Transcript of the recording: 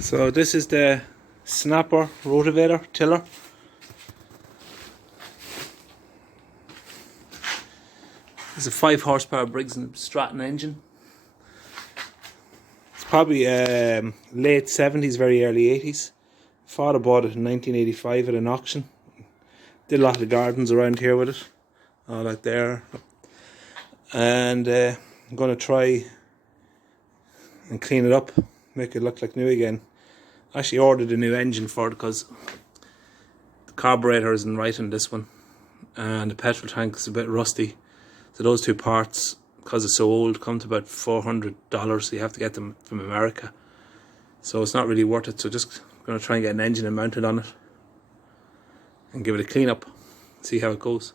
So this is the snapper rotavator tiller. It's a 5 horsepower Briggs & Stratton engine. It's probably late 70s, very early 80s. Father bought it in 1985 at an auction. Did a lot of gardens around here with it. All that there. And I'm going to try and clean it up, make it look like new again. I actually ordered a new engine for it because the carburetor isn't right in this one and the petrol tank is a bit rusty. So those two parts, because it's so old, come to about $400, so you have to get them from America. So it's not really worth it, so just going to try and get an engine and mount it on it and give it a clean up, see how it goes.